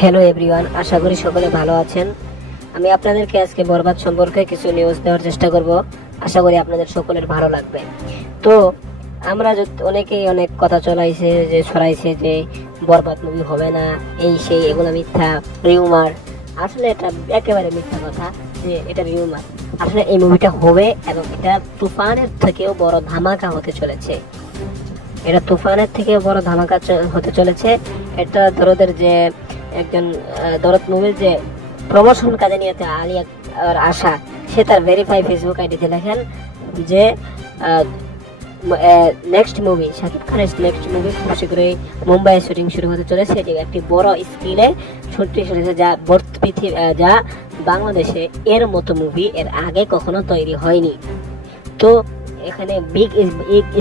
Hello everyone, আশা করি সকলে ভালো আছেন। আমি আপনাদেরকে আজকে বরবাদ সম্পর্কে কিছু নিউজ দেওয়ার চেষ্টা করব। আশা করি আপনাদের সকলের ভালো লাগবে। তো আমরা অনেকেই অনেক কথা ছড়াইছে যে বরবাদ মুভি হবে না, এই সেই, এগুলো মিথ্যা, রিউমার। আসলে এটা একেবারে মিথ্যা কথা যে এটা রিউমার। আসলে এই মুভিটা হবে এবং এটা তুফানের থেকেও বড় ধামাকা হতে চলেছে। এটা তুফানের থেকে বড় ধামাকা হতে চলেছে। এটা দরদের যে একজন দরদ মুভির যে প্রমোশন কাজে নিয়েছে আলিয়া আর আশা, সে তার ভেরিফাই ফেসবুক আইডিতে লেখেন যে নেক্সট মুভি, শাকিব খানের নেক্সট মুভি খুব শীঘ্রই মুম্বাইয়ে শুটিং শুরু হতে চলেছে। এটি একটি বড় স্ক্রিনে শুটিং চলেছে, যা বাংলাদেশে এর মতো মুভি এর আগে কখনো তৈরি হয়নি। তো এখানে বিগ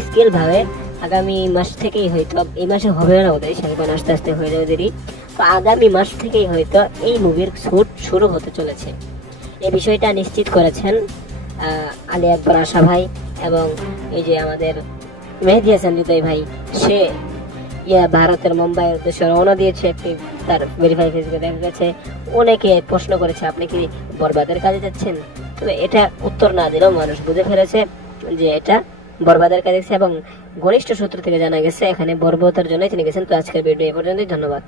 স্কেল ভাবে আগামী মাস থেকেই হয়তো, এই মাসে হবে না ওদের, শাকিব আস্তে আস্তে হয়ে যাবে দেরি, তো আগামী মাস থেকেই হয়তো এই মুভির শুট শুরু হতে চলেছে। এই বিষয়টা নিশ্চিত করেছেন আলী আকবর আশা ভাই এবং এই যে আমাদের মেহেদী হাসান হৃদয় ভাই। সে ভারতের মুম্বাইয়ের উদ্দেশ্যে রওনা দিয়েছে, একটি তার ভেরিফাই ফেসবুকে দেখা গেছে। অনেকে প্রশ্ন করেছে আপনি কি বরবাদের কাজে যাচ্ছেন, তবে এটা উত্তর না দিলেও মানুষ বুঝে ফেলেছে যে এটা বরবাদের কাজে গেছে এবং ঘনিষ্ঠ সূত্র থেকে জানা গেছে এখানে বরবাদের জন্য তিনি গেছেন। তো আজকের ভিডিও এই পর্যন্তই, ধন্যবাদ।